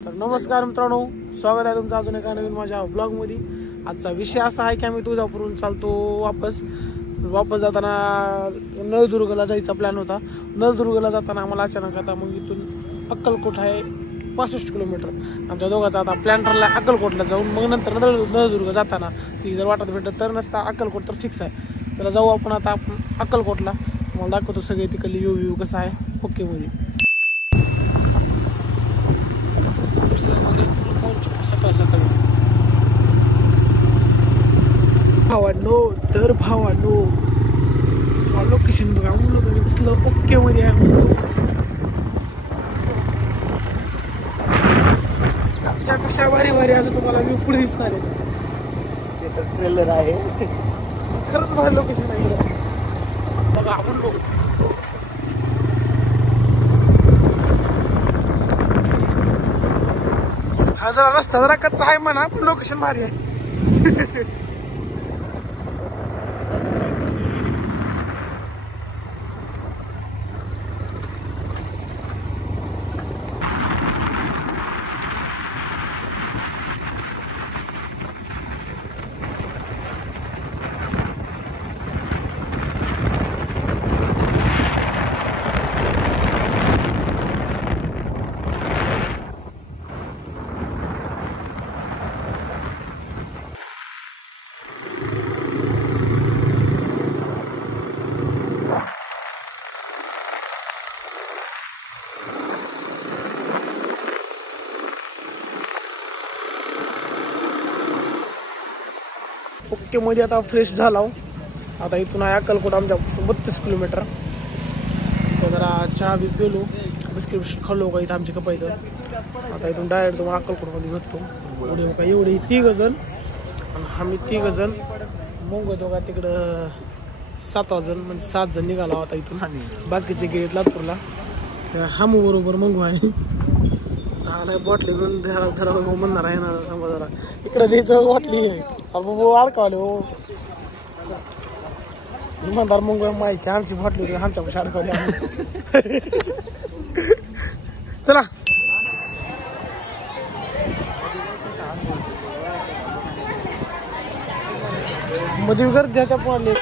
तर नमस्कार मित्रांनो, स्वागत आहे तुमचं अजून एका नवीन माझ्या ब्लॉग मध्ये। आजचा विषय असा आहे की आम्ही तुळजापूरहून चालतो वापस जाताना नळदुर्गला जायचा प्लॅन होता। नळदुर्गला जाताना आम्हाला अचानक आता मग इथून अक्कलकोट आहे 65 किलोमीटर। आमच्या दोघांचा आता प्लॅन ठरला अक्कलकोटला जाऊन मग नंतर नळदुर्ग जाताना ती जर वाटत भेटत तर नसता अक्कलकोट तर फिक्स आहे। तर जाऊ आपण आता अक्कलकोटला, तुम्हाला दाखवतो सगळे तिकडली व्ह्यू कसा आहे ओके मध्ये। सकाळ सकाळी भावांनो लोकेशन बघा म्हणलं तुम्ही कसलं ओके मध्ये आहे। त्यापेक्षा भारी भारी अजून तुम्हाला मी पुढे दिसणार आहे। ते तर ट्रेलर आहे, खरंच भारी लोकेशन आहे बघा म्हणलो। हा जरा रस्ता जरा कच्चा आहे म्हणा, पण लोकेशन भारी आहे। ओके मध्ये आता फ्रेश झाला। आता इथून आहे अक्कलकोट आमच्यापासून 32 किलोमीटर। तर जरा चहा बी पिलो, बिस्किट खाल्लो का इथं आमची कपा इथं। आता इथून डायरेक्ट तुम्हाला अक्कलकोटमध्ये भेटतो। का एवढे 3 जण आणि आम्ही 3 जण मग दोघा तिकडं 7 जण म्हणजे 7 जण निघाला होता इथून। बाकीचे गेलेत लातूरला। हामू बरोबर मंगू आहे नाही बॉटली घेऊन धरा म्हणणार आहे ना, थांबा जरा इकडे द्यायचं बॉटली अडकावले हो इमानदार मग माहिती आमची बॉटली होती आमच्या पैसे अडकावली। चला मध्ये गर्दी त्या पडले।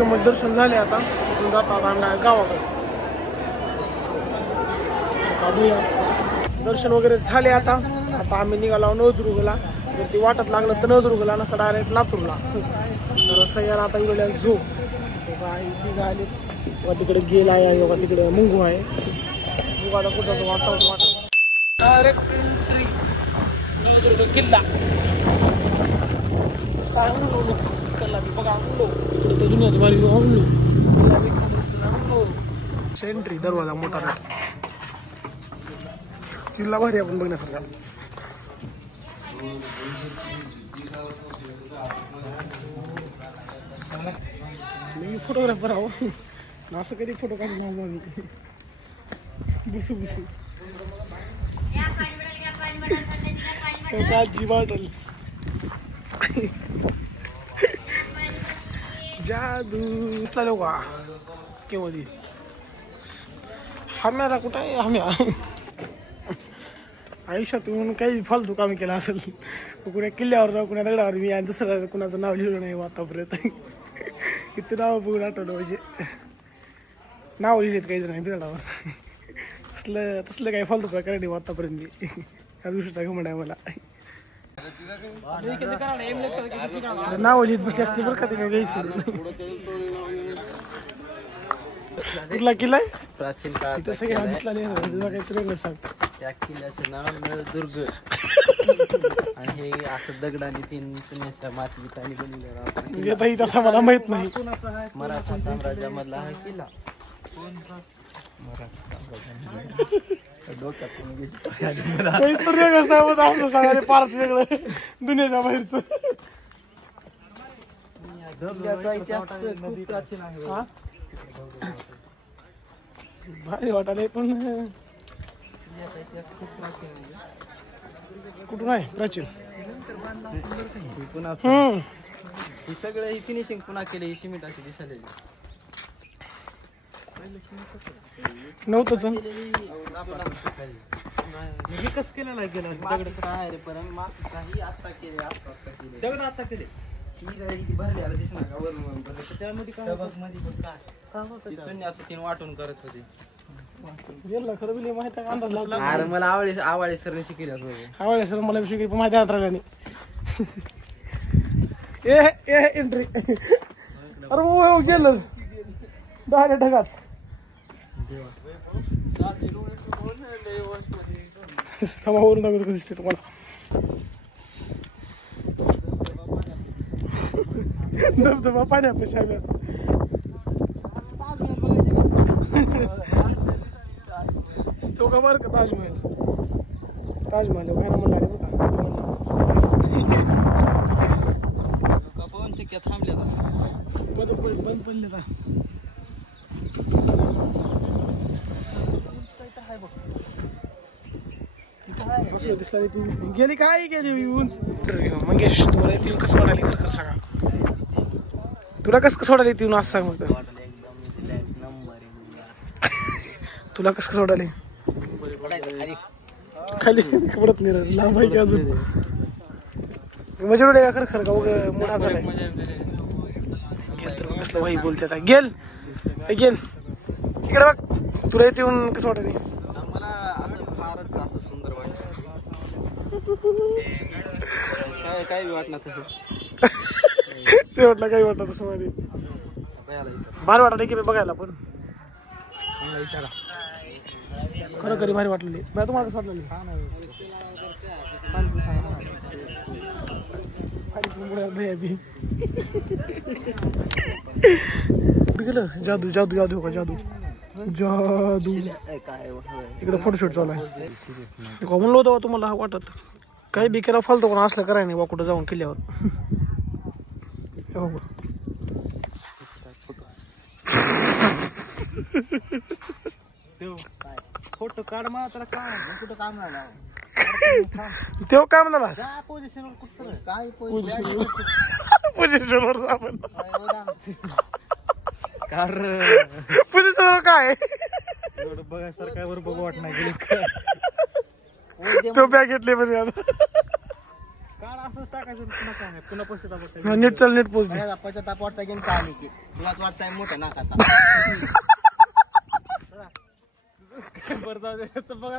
मुख्य दर्शन झाले, आता तिथून जातात गावाकडे। दर्शन वगैरे झाले, आता आम्ही निघालो नळदुर्गला। जर ती वाटत लागलं तर नळदुर्गला नसं डायरेक्ट लातूरला। तर सगळ्याला आता इकडे झोप निघाले किंवा तिकडे गेला आहे किंवा तिकडे मुंगू आहे। मुंगू आता कुठं जातो असं वाटत डायरेक्ट एंट्री नळदुर्ग किल्ला सांगलो बघा दुनियात भारी एंट्री दरवाजा मोठा किल्ला भारी आपण बघण्यासारखा। मी फोटोग्राफर आहो, असं कधी फोटो काढून मी बसू आजी वाटल जादू असला का केवढी आम्ही कुठं आहे। आम्ही आयुष्यातून काही फालतू काम केलं असेल, कुण्या किल्ल्यावर जाऊ कुण्या दगडावर मी आणि दुसरं कुणाचं नाव लिहिलं नाही आतापर्यंत। किती नाव बघून आठवलं म्हणजे नाव लिहिलेत काही जण दगडावर। तसलं काही फालतू प्रकार नाही आतापर्यंत मी या गोष्टीचा घमंड आहे मला। नाव लिहित बसले असते बरं का ते घ्यायची। कुठला किल्ला आहे प्राचीन काळात तसं काही दिसला नाही, तुझा काहीतरी सांग। त्या किल्ल्याचं नाव नळदुर्ग आणि हे असं दगडाने 3 चुन्याच्या माती बिताने बनवलेला म्हणजे तसा मला माहित नाही। मराठा साम्राज्यामधला हा किल्ला सांगायला फारच वेगळं दुनियाच्या बाहेरचं। इतिहास खूप प्राचीन आहे, भारी वाटायला पण इतिहास खूप प्राचीन आहे। कुठून आहे प्राचीन? पुन्हा हे सगळं ही फिनिशिंग पुन्हा केले ही सिमेंट अशी दिसायला नव्हतंच. विकास केलेला गेला दगड काय रे पर्यंत मातीचाही आता केले दगड आता केले ही भरली आला दिसणार का वरून त्यामध्ये काय मध्ये पण काय चुन्याचं तीन वाटून करत होते. खरं बिल माहित आहे अंदाज लावतो. अरे मला आवळे सरने शिकले आवळे सर मला शिकली पण माहिती आहे राहिल्याने. ए एंट्री अरे वो जेलर बाहेर ढगात समावरून दाखवतो कसं दिसते तुम्हाला. धबधबा पाण्यापाशी आल्या. तो का बरं का ताजमहल व्हायला म्हणला पवन चिक्क्या थांबल्या बंद पडले का दिसला गेली काय गेली उंच. मंगेश तुम्हाला येऊन कसं वाटायला खरं खरं सांगा. तुला कसं वाटायला येऊन असं सांग मग. तुला कसं वाटायला खाली पडत नाही लांब आहे की अजून मजा उडे खरं खरं का उग मोठा गेल तर मग कसलं वाई बोलते गेल गेल इकडे बघ. तुला येते येऊन कसं वाटायला? मला असं फारच असं सुंदर वाटत काय वाटणार तसं ते वाटलं काही वाटत तसं मध्ये भारी वाटत की बघायला पण खरं खरी भारी वाटलेली. तुम्हाला कसं वाटलेली? गेलं जादू जादू जादू का जादू जादू इकडे फोटोशूट चालू आहे. म्हणलं होतं तुम्हाला वाटत काही बी केला फालतो पण असलं कराय नाही बा कुठं जाऊन किल्ल्यावर. फोटो काढ मला त्याला काय कुठं काम झाला तेव्हा काय म्हणाला पोझिशनवर कुठं काय पोझिशनवर आपण पोझिशनवर काय बघा सरकारवर बघू वाट नाही गेली तो बॅग घेतली पण काढ असंच टाकायचं पुन्हा काय नाही पुन्हा पैसे नीट चाल नीट पोच पश्चाताप वाटता घेऊन काय नाही की तुलाच वाटतंय मोठा नाकाचा बरं जाऊ दे बघा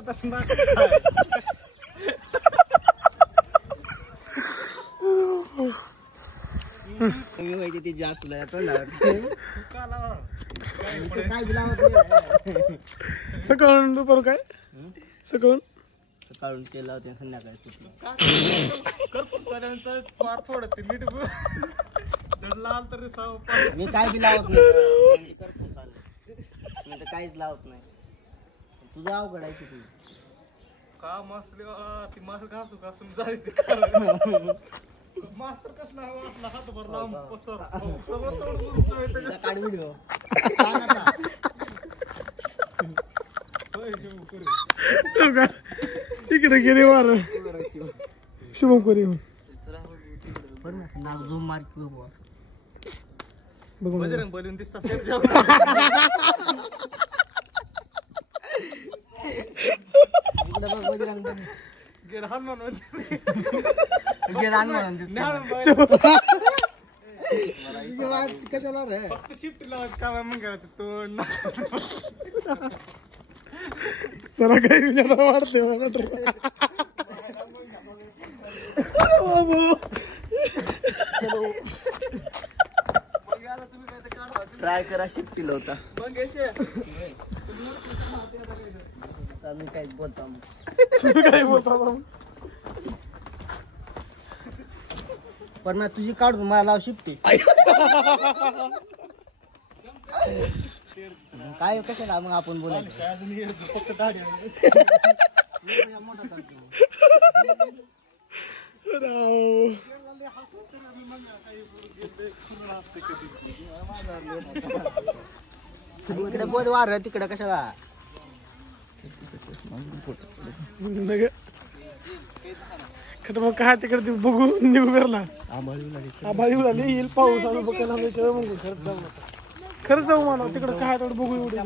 ती जास्त सकाळून दुपार काय सकाळून सकाळून केलं होतं संध्याकाळी मी काय बी लावत नाही मी तर काहीच लावत नाही. तुझं अवघड आहे किती का मासले ती मास घासू घासून जायची मास्तर कसला आपला हातभर लावून पसर काढ व्हिडिओ तिकडे गेले वार शुभम करी झूम मार बजरंग बोलून दिसतात गेर हनुमान कशाला रे फक्त शिफ्ट लावायचं काम मग तो चला काही वाढते ट्राय करा शिफ्टी लावता मी काय बोलतो काय बोलता पण ना तुझी काढून मला लाव शिफ्टी काय कशाला मग आपण बोलायचं फक्त दाढी इकडे बोल वार तिकडे कशाला खरं मग काय तिकडे ते बघू निघू करला आभाळी उडाली येईल पाऊस आम्ही बघायला मग खरंच जाऊ खरंच जाऊ म्हणा तिकडं काय तेवढं बघू एवढे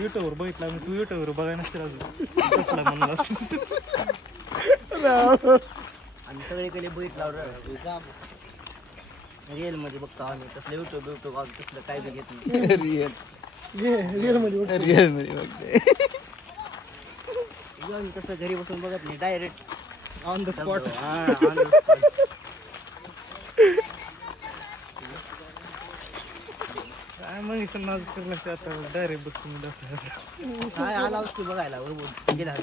युट्यूबवर बघितला मी, तू युट्यूबवर बघायला नसतील अजून. आणि सगळीकडे बघितला रिअल मध्ये बघतो आम्ही तसलं युट्यूब तसलं काय बी घेत नाही. रिअल मध्ये तसं घरी बसून बघत नाही, डायरेक्ट ऑन द स्पॉट. काय मग इथं नाच करू आता डायरेक्ट बसून काय आला की बघायला बरोबर गेला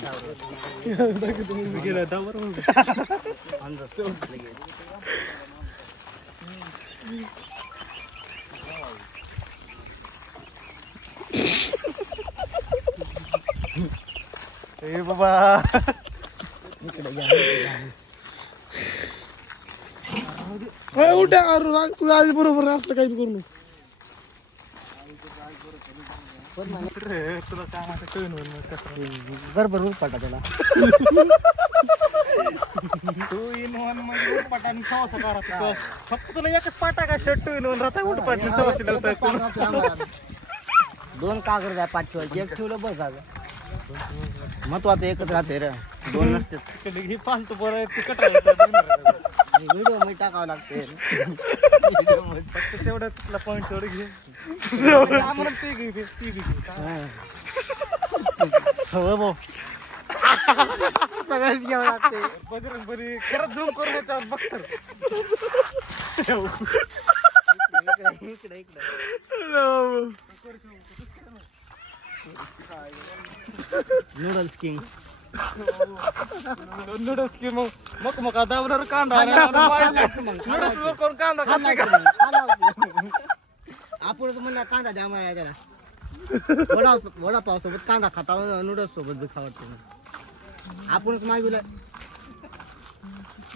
गेला दावर ऑन द स्पॉट लगेच. ए बाबा उठ्या तुझं आज बरोबर असलं काही करू नको. तुला काय आता कळून बरोबर उठपाटा त्याला तू इन वन मध्ये उठपाट आणि सवासा करा. फक्त तुला एकच पाटा का शर्ट टू इन वन राहता उठपाट सवाशी लावतात. दोन कागद आहे पाठ ठेवायची, एक ठेवलं बस झालं. महत्वाचं एकच राहते रे, दोन नसते. ही फालतू बरं तिकट व्हिडिओ मध्ये टाकावं लागते. फक्त तेवढं तुला पॉईंट तेवढं घे. आम्हाला ते घे ती घे. हो भाऊ सगळ्याच घ्यावं लागते. बजरंग बरी खरंच झूम करून याच्यावर बघतात. इकडे इकडे नूडल्स किंग नूडल्स की मग मग दाबणार कांदा नूडल्स करून कांदा खाल्ला का. आपण म्हणलं कांदा द्या मला त्याला वडापाव सोबत कांदा खाता, नूडल्स सोबत बी खावडते. आपणच मागविलं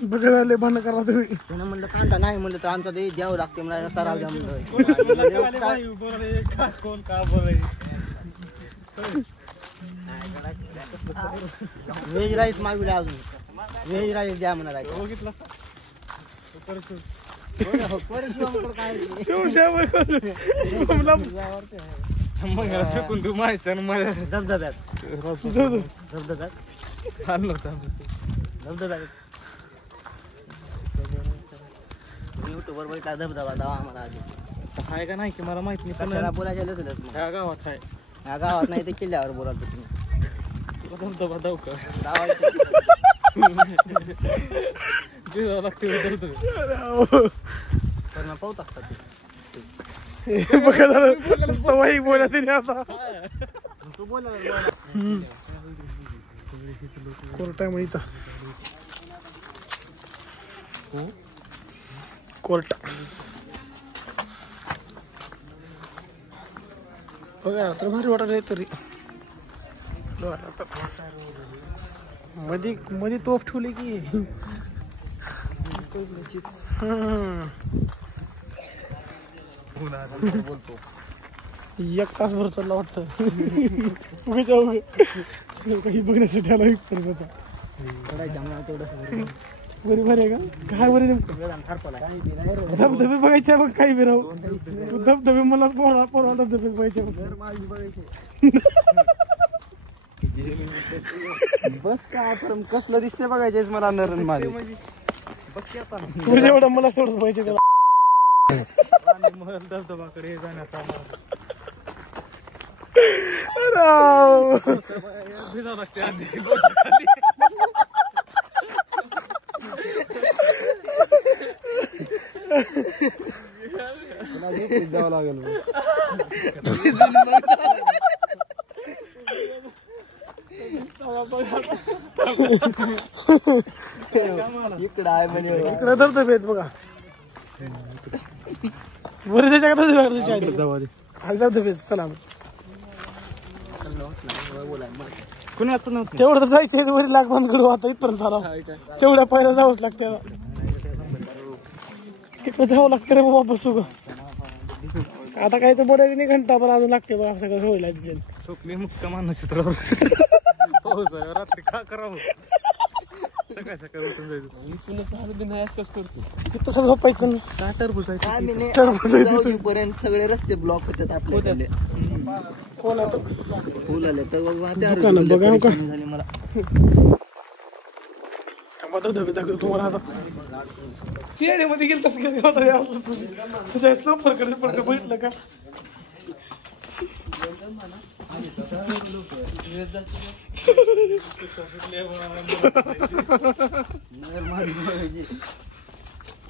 बघा झाले भांडण करा तुम्ही. त्यानं म्हणलं कांदा नाही म्हणलं तर आमचा ते द्यावं लागते मला सराव द्या म्हणलं. कोण का बोलाय. व्हेज राईस मागविले, अजून व्हेज राईस द्या म्हणा. बघितलं मग फेकून तू माहिती माझ्या धबधब्यात आणलं होतं धबधब्यात युट्यूबवर बघितला धबधबा दावा आम्हाला आधी. आहे का नाही की मला माहित नाही. त्याला बोलायचं नसेलच मग. ह्या गावात आहे या गावात नाही ते किल्ल्यावर बोलाल तुम्ही. तुला धबधबा दाव का गावात लागते पण पाहत असतात बघा झालं नुसतं वाई बोला तिने आता. तू बोल कोर्ट आहे म्हणता कोर्ट. बघा तर भारी वाटत आहे तरी. मध्ये मध्ये तोफ ठेवली की बोलतो. एक तासभर चालला वाटतं काही बघण्यासाठी आला परत होता. बरी बरी आहे का काय बरी नेमकं धबधबे बघायचे बघ काही बी राहू. धबधबे मला पोरा धबधबे बघायचे बस काय कसलं दिसते बघायचे मला नरण माझे. तुझ्या एवढं मला सोडत पाहिजे त्याला. धबधबाकडे जाण्याचा भिजावं लागते आधी. जावं लागेल इकडं आहे म्हणजे इकडे धबधबे आहेत बघा. बरेचशा धबधबे चला तेवढं तर जायचे वरी लाग बंद कडू आता इथपर्यंत आला. तेवढ्या पहिला जावंच लागतं. तिकडे जावं लागतं रे बाबा बसू का. आता कायचं बोलायचं नाही घंटा पण अजून लागते बघा सगळं सोयला. ठोकली मुक्त मानचित्रावर पाऊस आहे रात्री का करावं सकाळ सकाळ उठून जायचं तिथं सगळं झोपायचं का टरबूज आहे पर्यंत सगळे रस्ते ब्लॉक होतात आपल्याकडे कोण आता फुल आले तर दुकानं बघा का झाली मला धबधबे दाखवतो तुम्हाला आता मध्ये गेलं तसं गेलं तुझ्या स्लो फरक बघितलं का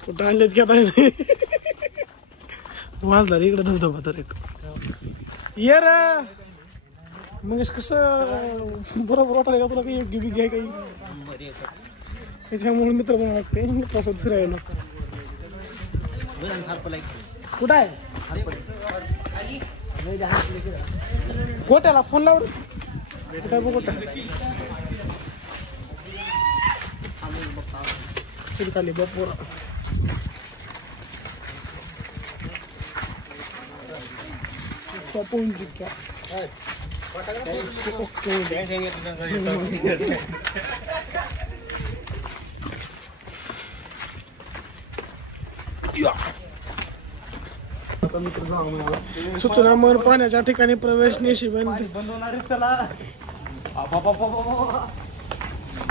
कुठं आणलेत घ्या पाहिजे वाजला रे इकडे धबधबा तर एक ये रे मग कसं बरोबर वाटायला का तुला काही योग्य बी घ्याय काही त्याच्यामुळे मित्र म्हणून लागते मित्रासोबत फिरायला कुठं आहे गोट्याला फोन लाव कुठं बघ गोट्या चिरकाली बपोरा पपून जिक्या सूचना मन पाण्याच्या ठिकाणी प्रवेश निषेध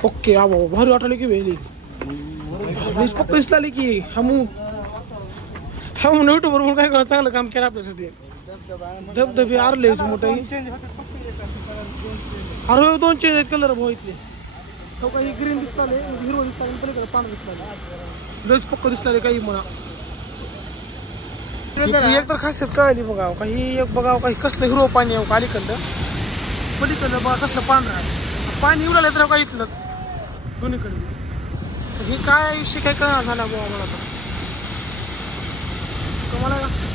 ओके आबा भारी वाटली की वेली फक्त दिसली की हमू युट्यूब वर काय करा चांगलं काम केलं आपल्यासाठी धबधबे आरले मोठे अरे दोन चेंज आहेत कलर भाऊ इथले तो काही ग्रीन दिसताले हिरवं दिसताले पलीकडे पाणी दिसताले पक्क दिसताले काही म्हणा एक तर खासियत कळली बघाव काही एक बघाव काही कसलं हिरो पाणी आहे अलीकडलं पलीकडलं बघा कसलं पांढरा पाणी उडालं तर का इथलंच दोन्हीकडे हे काय विषय काय कळणार झाला बाबा मला तर कमाल आहे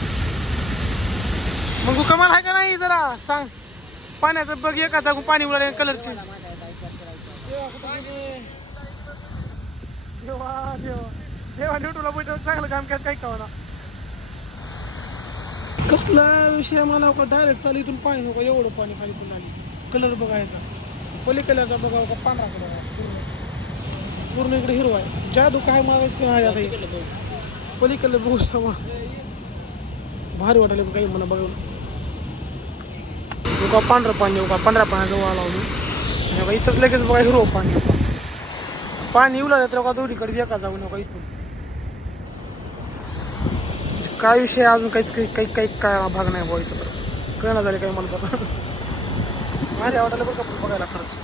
मग कमाल आहे का नाही जरा सांग पाण्याचं बघ एका जागून पाणी उडाले कलरचे देवा न्यूटूला बैठक चांगलं काम केलं काही कळना कसला विषय मला डायरेक्ट चालू इथून पाणी नको एवढं पाणी खाली तून आली कलर बघायचा पलीकडल्याचा बघावं का पांढरा कलर पूर्ण इकडे हिरवा आहे जादू काय मला पलीकडलं बघू समा भारी वाटायला काही मला बघून का पांढरं पाणी का पांढऱ्या पाण्याजवळ लावून इथंच लगेच बघा हिरव पाणी पाणी येऊ लागलं तर का दोन्हीकडे एका जाऊ नका इथून काय विषय अजून काहीच काही काय भाग नाही बुवा इथं कळणं झाले काही मला बघा माझ्या वाटायला बघा बघायला खरंच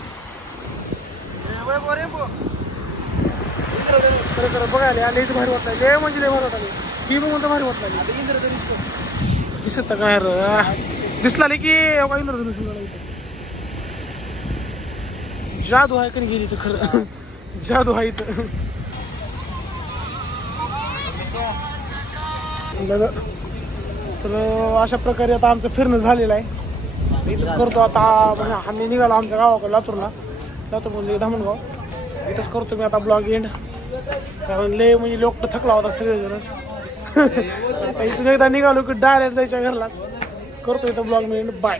खरं बघायला लयच भारी वाटलं लय म्हणजे लय भारी वाटले ही बघून तर भारी वाटलं दिसत काय दिसला की इंद्रधनुष जादू आहे का नाही गेली तर खरं जादू आहे इथं तर अशा प्रकारे आता आमचं फिरणं झालेलं आहे इथंच करतो आता आम्ही निघालो आमच्या गावाकडे लातूरला लातूरमध्ये धामणगाव इथंच करतो मी आता ब्लॉग एंड कारण लय म्हणजे लोक थकला होता सगळेजणच आता इथून एकदा निघालो की डायरेक्ट जायच्या घरलाच करतो इथं ब्लॉग मी एंड बाय